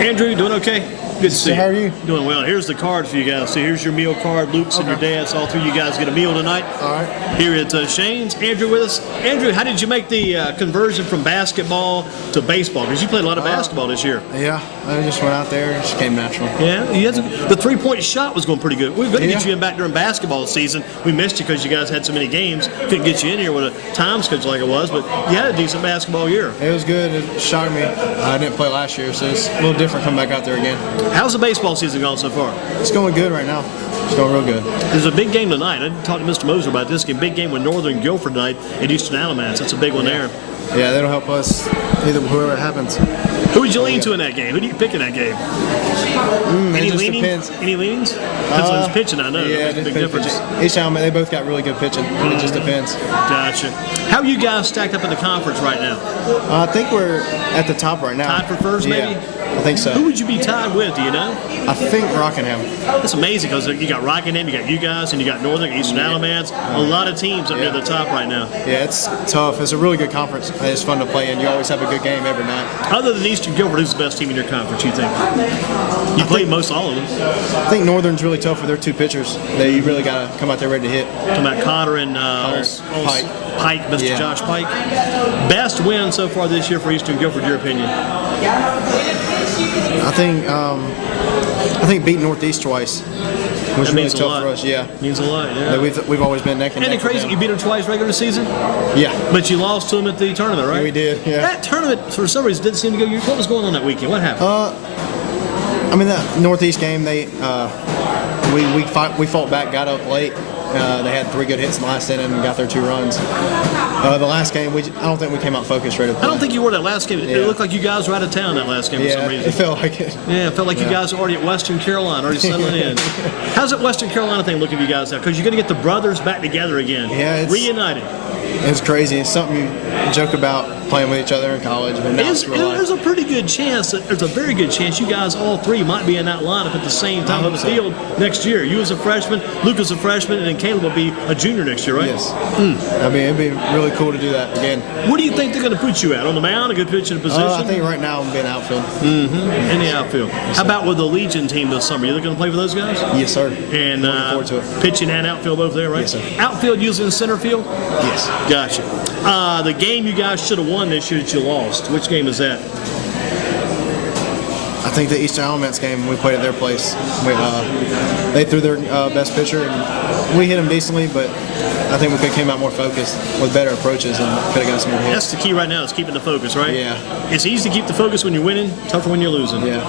Andrew, doing okay? Good to see you. How are you? Doing well. Here's the card for you guys. So here's your meal card. Luke's and your dad's. All three of you guys get a meal tonight. All right. Here at Shane's. Andrew with us. Andrew, how did you make the conversion from basketball to baseball? Because you played a lot of basketball this year. Yeah, I just went out there and it just came natural. Yeah, the three-point shot was going pretty good. We were going to get you in back during basketball season. We missed you because you guys had so many games. Couldn't get you in here with a time schedule like it was, but you had a decent basketball year. It was good. It shocked me. I didn't play last year, so it's a little different coming back out there again. How's the baseball season gone so far? It's going good right now. It's going real good. There's a big game tonight. I talked to Mr. Moser about this game. Big game with Northern Guilford tonight at Eastern Alamance. That's a big one there. Yeah, that'll help us, either whoever it happens. Who would you lean to in that game? Who do you pick in that game? It just depends. Any leanings? Because it's pitching, I know. Yeah, that makes a big difference. Each time they both got really good pitching. It just depends. Gotcha. How are you guys stacked up in the conference right now? I think we're at the top right now. Tied for first, maybe? Yeah, I think so. Who would you be tied with? Do you know? I think Rockingham. That's amazing because you got Rockingham, you got you guys, and you got Northern, Eastern Alamance. A lot of teams up near the top right now. Yeah, it's tough. It's a really good conference. It's fun to play in. You always have a good game every night. Other than Eastern Guilford, who's the best team in your conference, you think? You played most all of them. I think Northern's really tough with their two pitchers. You really got to come out there ready to hit. Talking about Cotter and Pike, Mr. Josh Pike. Best win so far this year for Eastern Guilford, your opinion? I think beating Northeast twice was really tough for us. Yeah, means a lot. Yeah, we've always been neck and neck. Isn't it crazy? You beat them twice regular season. Yeah, but you lost to them at the tournament, right? Yeah, we did. Yeah, that tournament for some reason didn't seem to go. What was going on that weekend? What happened? I mean that Northeast game, we fought back, got up late. They had 3 good hits in the last inning and got their 2 runs. The last game, I don't think we came out focused ready to play. I don't think you were that last game. It looked like you guys were out of town that last game for some reason. It felt like it. Yeah, it felt like you guys were already at Western Carolina, already settling in. How's that Western Carolina thing looking for you guys now? Because you're going to get the brothers back together again. Yeah, reunited. It's crazy. It's something you joke about playing with each other in college, but now it's real life. There's a pretty good chance, there's a very good chance you guys all three might be in that lineup at the same time on the field next year. You as a freshman, Luke as a freshman, and then Caleb will be a junior next year, right? Yes. I mean, it'd be really cool to do that again. Where do you think they're going to put you at? On the mound, a good pitching position? I think right now I'm being outfield. In the outfield. How about with the Legion team this summer? You looking to play for those guys? Yes, sir. And looking forward to it. Pitching and outfield both there, right? Yes, sir. Outfield usually in center field? Yes. Gotcha. The game you guys should have won this year that you lost. Which game is that? I think the Eastern Alamance game, we played at their place. They threw their best pitcher, and we hit them decently, but I think we could have came out more focused with better approaches and could have got some more hits. That's the key right now, is keeping the focus, right? Yeah. It's easy to keep the focus when you're winning, tougher when you're losing. Yeah.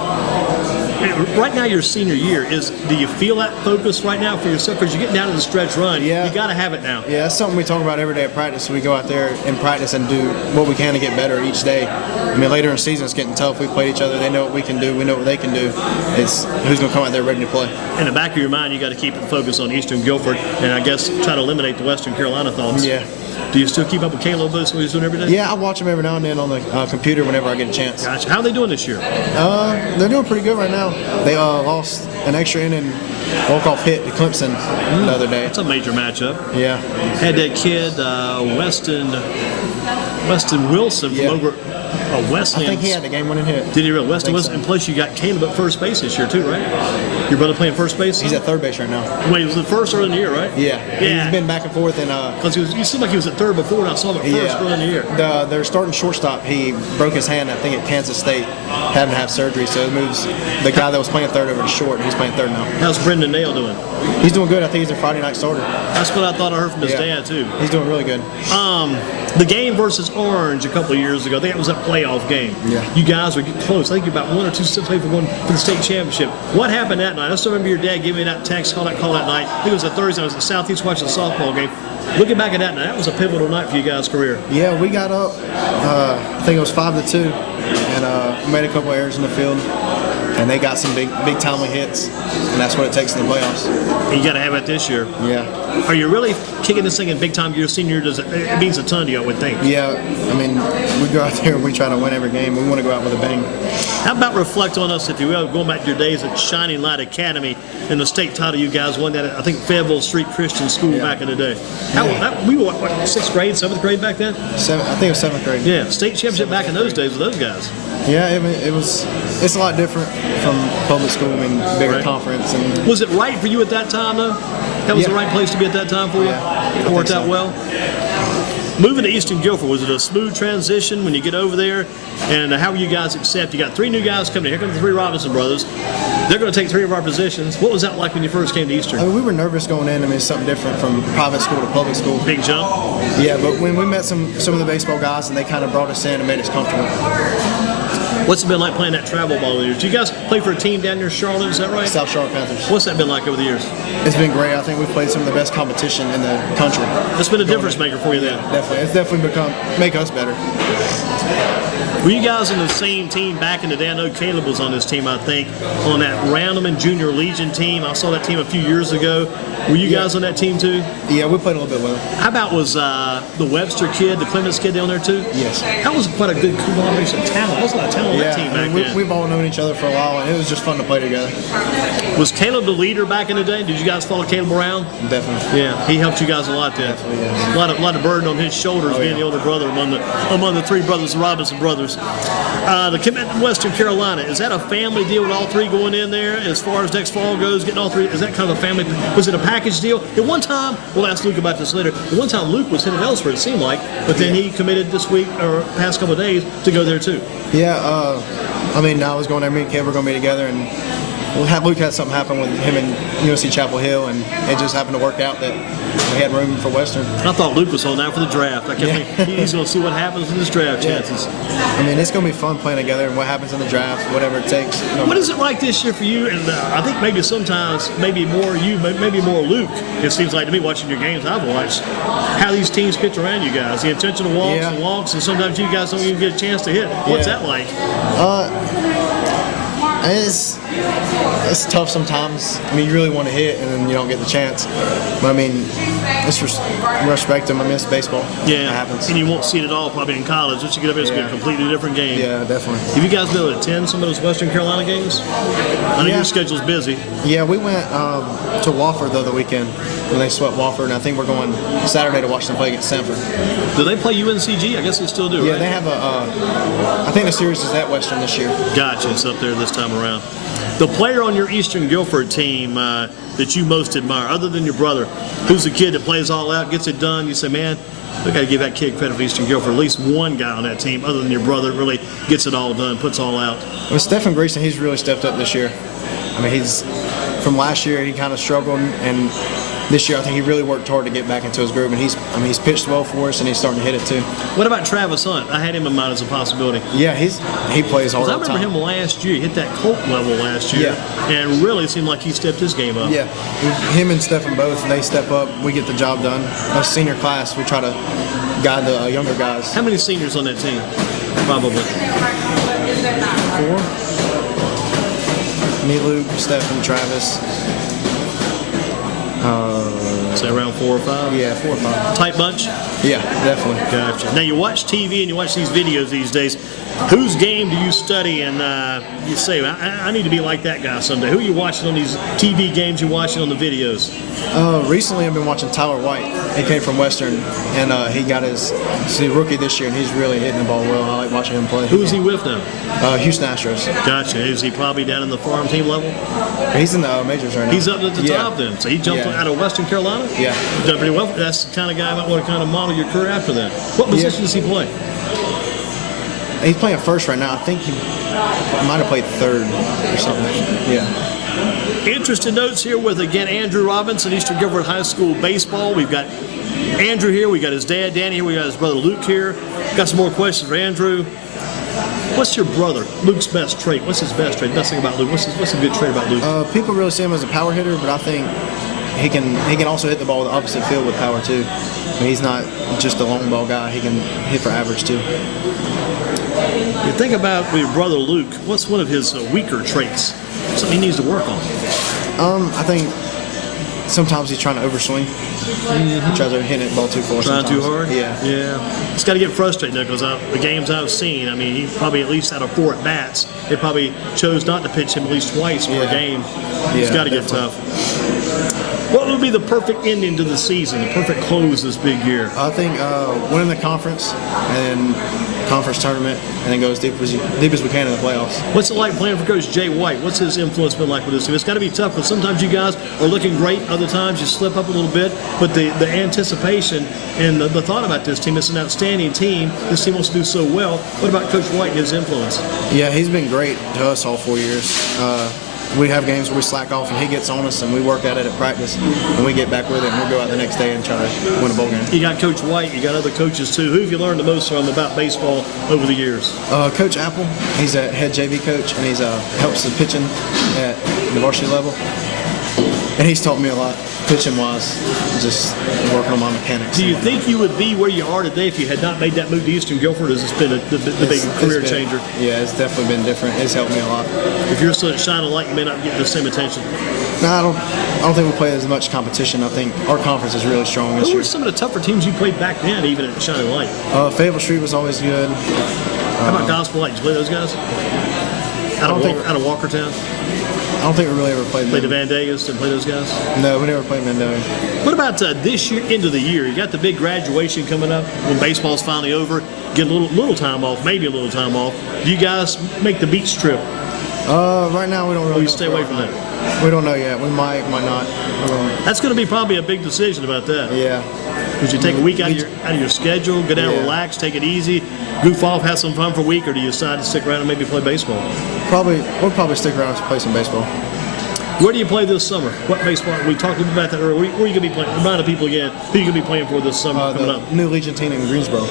Right now, your senior year, do you feel that focus right now for yourself? Because you're getting down to the stretch run. Yeah. You got to have it now. Yeah, that's something we talk about every day at practice. We go out there and practice and do what we can to get better each day. I mean, later in the season, it's getting tough. We play each other. They know what we can do. We know what they can do. It's who's going to come out there ready to play. In the back of your mind, you got to keep the focus on Eastern Guilford and I guess try to eliminate the Western Carolina thoughts. Yeah. Do you still keep up with Caleb? What he's doing every day? Yeah, I watch him every now and then on the computer whenever I get a chance. Gotcha. How are they doing this year? They're doing pretty good right now. They lost an extra inning walk-off hit to Clemson the other day. That's a major matchup. Yeah. Had that kid, Weston Wilson from over Westland. I think he had the game-winning hit. Did he really? Weston Wilson. So. And plus you got Caleb at first base this year too, right? Your brother playing first base? He's at third base right now. Wait, he was at first early in the year, right? Yeah. He's been back and forth. Because he seemed like he was at third before, and I saw him at first early in the year. Their starting shortstop, he broke his hand, I think, at Kansas State, having to have surgery, so it moves the guy that was playing third over to short, and he's playing third now. How's Brendan Nail doing? He's doing good. I think he's a Friday night starter. That's what I thought I heard from his dad, too. He's doing really good. The game versus Orange a couple of years ago, I think it was a playoff game. Yeah. You guys were getting close. I think you're about 1 or 2 steps away for the state championship. What happened that night? I still remember your dad giving me that text, call that night. I think it was a Thursday. I was at Southeast watching a softball game. Looking back at that night, that was a pivotal night for you guys' career. Yeah, we got up, I think it was 5-2, and made a couple errors in the field. And they got some big timely hits, and that's what it takes in the playoffs. And you got to have it this year. Yeah. Are you really kicking this thing in big time? Your senior, it means a ton to you, I would think. Yeah, I mean, we go out there and we try to win every game. We want to go out with a bang. How about reflect on us, if you will, going back to your days at Shining Light Academy and the state title you guys won that at, I think, Fayetteville Street Christian School back in the day. We were, what, 6th grade, 7th grade back then? I think it was 7th grade. Yeah, state championship back in those days with those guys. Yeah, it's a lot different from public school. I mean, bigger Right. conference. And Was it right for you at that time, though? That was Yeah. the right place to be at that time for you? Yeah, It I worked think out so. well? Moving to Eastern Guilford, was it a smooth transition when you get over there? And how were you guys accepted? You got 3 new guys coming in. Here come the 3 Robinson brothers. They're going to take 3 of our positions. What was that like when you first came to Eastern? I mean, we were nervous going in. I mean, it's something different from private school to public school. Big jump? Yeah, but when we met some of the baseball guys, and they kind of brought us in and made us comfortable. What's it been like playing that travel ball over the years? You guys play for a team down near Charlotte, is that right? South Charlotte Panthers. What's that been like over the years? It's been great. I think we've played some of the best competition in the country. That's been a difference maker for you then. Definitely, it's definitely make us better. Were you guys on the same team back in the day? I know Caleb was on this team, I think, on that Roundaman Junior Legion team. I saw that team a few years ago. Were you guys on that team too? Yeah, we played a little bit with them. How about was the Webster kid, the Clemens kid down there too? Yes. That was quite a good combination of talent. There was a lot of talent on that team back then. We've all known each other for a while, and it was just fun to play together. Was Caleb the leader back in the day? Did you guys follow Caleb around? Definitely. Yeah, he helped you guys a lot then. Definitely, yeah. A lot of burden on his shoulders being yeah. the older brother among the 3 brothers, the Robinson brothers. The commitment to Western Carolina, is that a family deal with all 3 going in there as far as next fall goes, getting all 3? Is that kind of a family? Was it a package deal? At one time, we'll ask Luke about this later, at one time Luke was headed elsewhere, it seemed like, but then he committed this week or past couple of days to go there too. Yeah, I mean, I was going there, me and Kev were going to be together, and Luke had something happen with him in UNC Chapel Hill, and it just happened to work out that we had room for Western. I thought Luke was holding out for the draft. I kept thinking he's going to see what happens in this draft chances. I mean, it's going to be fun playing together, and what happens in the draft, whatever it takes. What is it like this year for you? And I think maybe sometimes, maybe more you, maybe more Luke. It seems like to me watching your games I've watched, how these teams pitch around you guys. The intentional walks and walks, and sometimes you guys don't even get a chance to hit. What's that like? It's tough sometimes. I mean, you really want to hit, and then you don't get the chance. But I mean, respect them. I miss baseball. Yeah, it happens. And you won't see it at all probably in college. Once you get up there, it's going to be a completely different game. Yeah, definitely. Have you guys been able to attend some of those Western Carolina games? I know your schedule's busy. Yeah, we went to Wofford the other weekend when they swept Wofford, and I think we're going Saturday to watch them play against Sanford. Do they play UNCG? I guess they still do, Yeah, right? they have I think the series is at Western this year. Gotcha. It's up there this time around. The player on your Eastern Guilford team that you most admire, other than your brother, who's the kid that plays all out, gets it done, you say, man, we got to give that kid credit for Eastern Guilford. At least one guy on that team, other than your brother, really gets it all done, puts all out. Well, Stephen Greason, he's really stepped up this year. I mean, he's from last year he kind of struggled, and this year I think he really worked hard to get back into his groove, and he's pitched well for us, and he's starting to hit it too. What about Travis Hunt? I had him in mind as a possibility. Yeah, he plays hard all the I time. remember him last year. He hit that Colt level last year, and really seemed like he stepped his game up. Yeah, him and Stephen both, they step up. We get the job done. Us senior class, we try to guide the younger guys. How many seniors on that team? Probably 4. Me, Luke, Stephen, Travis. say around 4 or 5. Yeah, 4 or 5. Tight bunch. Yeah, definitely. Gotcha. Now you watch TV and you watch these videos these days. Whose game do you study and you say, I need to be like that guy someday? Who are you watching on these TV games you're watching on the videos? Recently I've been watching Tyler White. He came from Western, and he got his rookie this year, and he's really hitting the ball well. I like watching him play. Who's he with now? Houston Astros. Gotcha. Is he probably down in the farm team level? He's in the majors right now. He's up at the top then. So he jumped out of Western Carolina? Yeah. He's done pretty well. That's the kind of guy I might want to kind of model your career after that. What position does he play? He's playing first right now. I think he might have played third or something. Yeah. Interesting notes here with, again, Andrew Robinson, Eastern Guilford High School baseball. We've got Andrew here. We got his dad, Danny, here. We got his brother, Luke, here. Got some more questions for Andrew. What's your brother, Luke's best trait? What's his best trait? Best thing about Luke? What's a good trait about Luke? People really see him as a power hitter, but I think he can also hit the ball the opposite field with power too. I mean, he's not just a long ball guy. He can hit for average too. You think about your brother Luke. What's one of his weaker traits? Something he needs to work on. I think sometimes he's trying to overswing. He tries to hit the ball too far. Trying too hard? Yeah. He's got to get frustrated now because the games I've seen, I mean, he probably at least out of 4 at bats, they probably chose not to pitch him at least twice per game. He's got to get tough. What will be the perfect ending to the season, the perfect close this big year? I think winning the conference and then conference tournament, and then go as deep as we can in the playoffs. What's it like playing for Coach Jay White? What's his influence been like with this team? It's got to be tough because sometimes you guys are looking great, other times you slip up a little bit, but the anticipation and the thought about this team, it's an outstanding team. This team wants to do so well. What about Coach White and his influence? Yeah, he's been great to us all 4 years. We have games where we slack off and he gets on us and we work at it at practice and we get back with it and we'll go out the next day and try to win a bowl game. You got Coach White, you got other coaches too. Who have you learned the most from about baseball over the years? Coach Apple, he's a head JV coach and he's helps the pitching at the varsity level. And he's taught me a lot, pitching-wise, just working on my mechanics. Do you think you would be where you are today if you had not made that move to Eastern Guilford? Has this been the big career changer? Yeah, it's definitely been different. It's helped me a lot. If you're still shining light, you may not get the same attention. No, I don't think we play as much competition. I think our conference is really strong this Who year. were some of the tougher teams you played back then, even at Shining Light? Fayetteville Street was always good. How about Gospel Light? Did you play those guys? Out of Walkertown? I don't think we really ever played Played the them. Van Degas? Didn't play those guys? No, we never played Mendoza. What about this year, end of the year? You got the big graduation coming up when baseball's finally over. Get a little time off, maybe a little time off. Do you guys make the beach trip? Right now we don't really. Or you stay away from that? We don't know yet. We might not. That's going to be probably a big decision about that. Yeah. Would you take a week out of your schedule, go down, relax, take it easy, goof off, have some fun for a week, or do you decide to stick around and maybe play baseball? We'll probably stick around and play some baseball. Where do you play this summer? What baseball? We talked a little bit about that earlier. Where are you going to be playing? Remind the people again, who are you going to be playing for this summer coming up? New Legion team in Greensboro.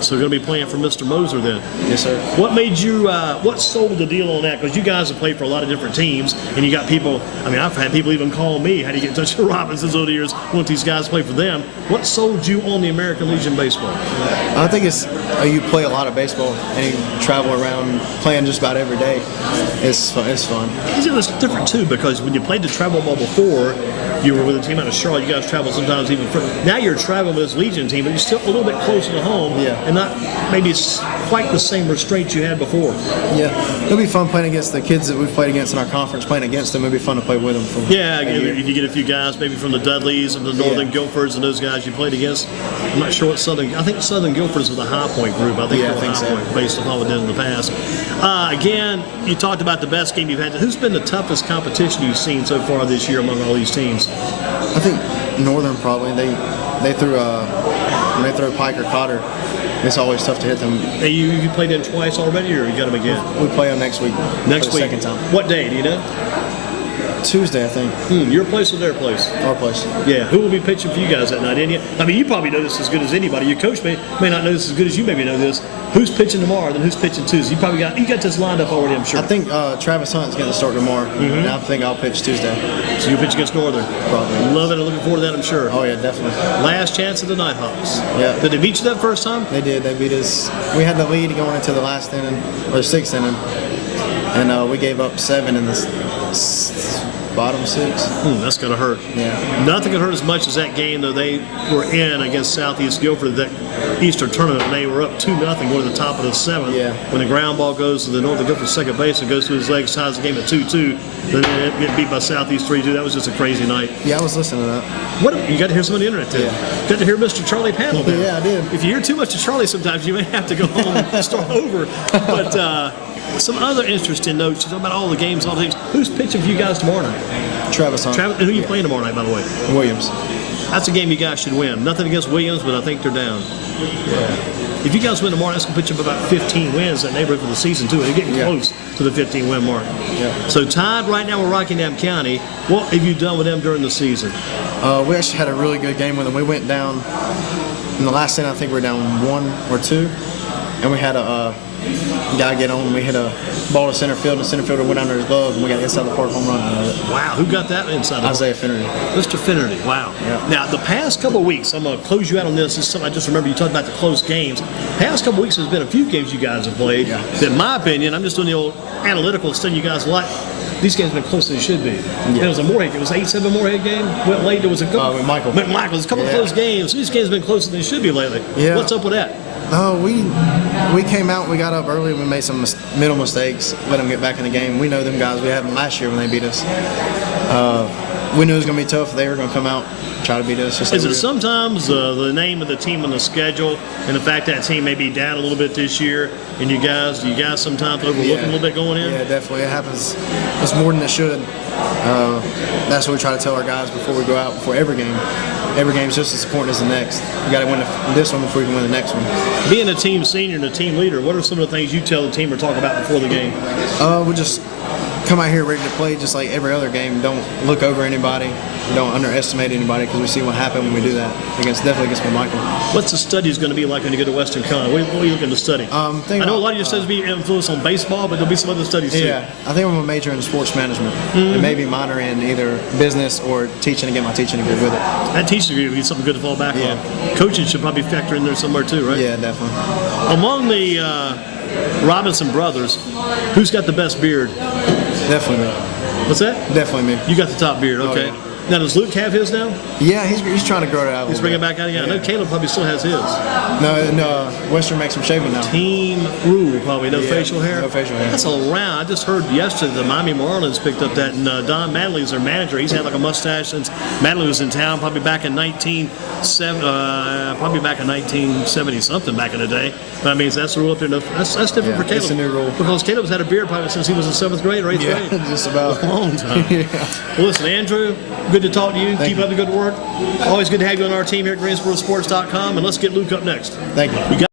So you're going to be playing for Mr. Moser then? Yes, sir. What made you, what sold the deal on that? Because you guys have played for a lot of different teams, and you got people, I mean, I've had people even call me, how do you get in touch with the Robinsons over the years, want these guys to play for them. What sold you on the American Legion baseball? I think it's you play a lot of baseball and you travel around playing just about every day. It's fun. It's fun. It was different too because when you played the travel ball before, you were with a team out of Charlotte. You guys travel sometimes even further. Now you're traveling with this Legion team, but you're still a little bit closer to home, and not maybe quite the same restraints you had before. Yeah, it'll be fun playing against the kids that we've played against in our conference. Playing against them, it'll be fun to play with them. If you get a few guys, maybe from the Dudleys and the Northern Guilfords and those guys you played against. I'm not sure what I think Southern Guilford is with the High Point group. I think High Point based on what we did in the past. Again, you talked about the best game you've had. Who's been the toughest competition you've seen so far this year among all these teams? I think Northern probably. They threw when they throw Pike or Cotter. It's always tough to hit them. Hey, you played them twice already, or you got them again? We play them next week. Next week, second time. What day? Do you know? Tuesday, I think. Your place or their place? Our place. Yeah. Who will be pitching for you guys that night? I mean, you probably know this as good as anybody. Your coach may not know this as good as you maybe know this. Who's pitching tomorrow? Then who's pitching Tuesday? You got this lined up already, I'm sure. I think Travis Hunt's going to start tomorrow, and I think I'll pitch Tuesday. So you'll pitch against Northern? Probably. Love it. I'm looking forward to that, I'm sure. Oh, yeah, definitely. Last chance of the Nighthawks. Yeah. Did they beat you that first time? They did. They beat us. We had the lead going into the last inning, or sixth inning, and we gave up 7 in the bottom 6. That's going to hurt. Yeah. Nothing could hurt as much as that game, though, they were in against Southeast Guilford, that Eastern tournament. They were up 2-0 going to the top of the 7th. Yeah. When the ground ball goes to the Northern Guilford second base and goes through his legs, ties the game at 2-2. Then it get beat by Southeast 3-2. That was just a crazy night. Yeah, I was listening to that. You got to hear some on the internet, too. Yeah. Got to hear Mr. Charlie Panel there. Yeah, I did. If you hear too much of Charlie sometimes, you may have to go home and start over. But some other interesting notes. You talk about all the games, all the teams. Who's pitching for you guys tomorrow night? Travis Hunt. And who are you playing tomorrow night, by the way? Williams. That's a game you guys should win. Nothing against Williams, but I think they're down. Yeah. If you guys win tomorrow, that's going to put you up about 15 wins in that neighborhood for the season, too. They're getting close to the 15-win mark. Yeah. So tied right now with Rockingham County. What have you done with them during the season? We actually had a really good game with them. We went down in the last inning. I think we were down 1 or 2, and we had a guy get on. We hit a ball to center field, and the center fielder went under his glove, and we got inside the park home run out of it. Wow, who got that inside? Isaiah Finnerty. Mr. Finnerty, wow. Yeah. Now, the past couple of weeks, I'm going to close you out on this. This is something I just remember you talked about the close games. Past couple of weeks, there's been a few games you guys have played that, in my opinion, I'm just doing the old analytical stuff you guys like. These games have been closer than they should be. Yeah. It was a Moorhead. It was 8-7 Moorhead game. Went late. There was a couple. With Michael. There's a couple of close games. These games have been closer than they should be lately. Yeah. What's up with that? We came out, we got up early, we made some middle mistakes, let them get back in the game. We know them guys, we had them last year when they beat us. we knew it was going to be tough. They were going to come out, try to beat us. Just Is like it sometimes the name of the team on the schedule and the fact that team may be down a little bit this year, and do you guys sometimes overlook a little bit going in? Yeah, definitely. It happens. It's more than it should. That's what we try to tell our guys before we go out, before every game. Every game is just as important as the next. We got to win this one before we can win the next one. Being a team senior and a team leader, what are some of the things you tell the team or talk about before the game? We just come out here ready to play just like every other game. Don't look over anybody. Don't underestimate anybody because we see what happened when we do that. Definitely against Michael. What's the studies going to be like when you go to Western Con? What are you looking to study? I know a lot of your studies be influenced on baseball, but there'll be some other studies too. Yeah, I think I'm a major in sports management and maybe minor in either business or teaching to get my teaching degree with it. That teaching degree would be something good to fall back on. Coaching should probably factor in there somewhere too, right? Yeah, definitely. Among the Robinson brothers, who's got the best beard? Definitely me. What's that? Definitely me. You got the top beard, okay. yeah. Now, does Luke have his now? Yeah, he's trying to grow it out. He's bringing it back out again. I know Caleb probably still has his. No, Western makes him shave it now. Team rule, probably. No facial hair? No facial hair. That's all around. I just heard yesterday the Miami Marlins picked up that, and Don Mattingly's their manager. He's had like a mustache since Mattingly was in town, probably back in 1970 something back in the day. But I mean, that's the rule up there. That's different for Caleb. It's a new rule. Because Caleb's had a beard probably since he was in 7th grade or 8th grade. Just about. A long time. Well, listen, Andrew, good to talk to you. Keep up the good work. Always good to have you on our team here at GreensportSports.com. And let's get Luke up next. Thank you.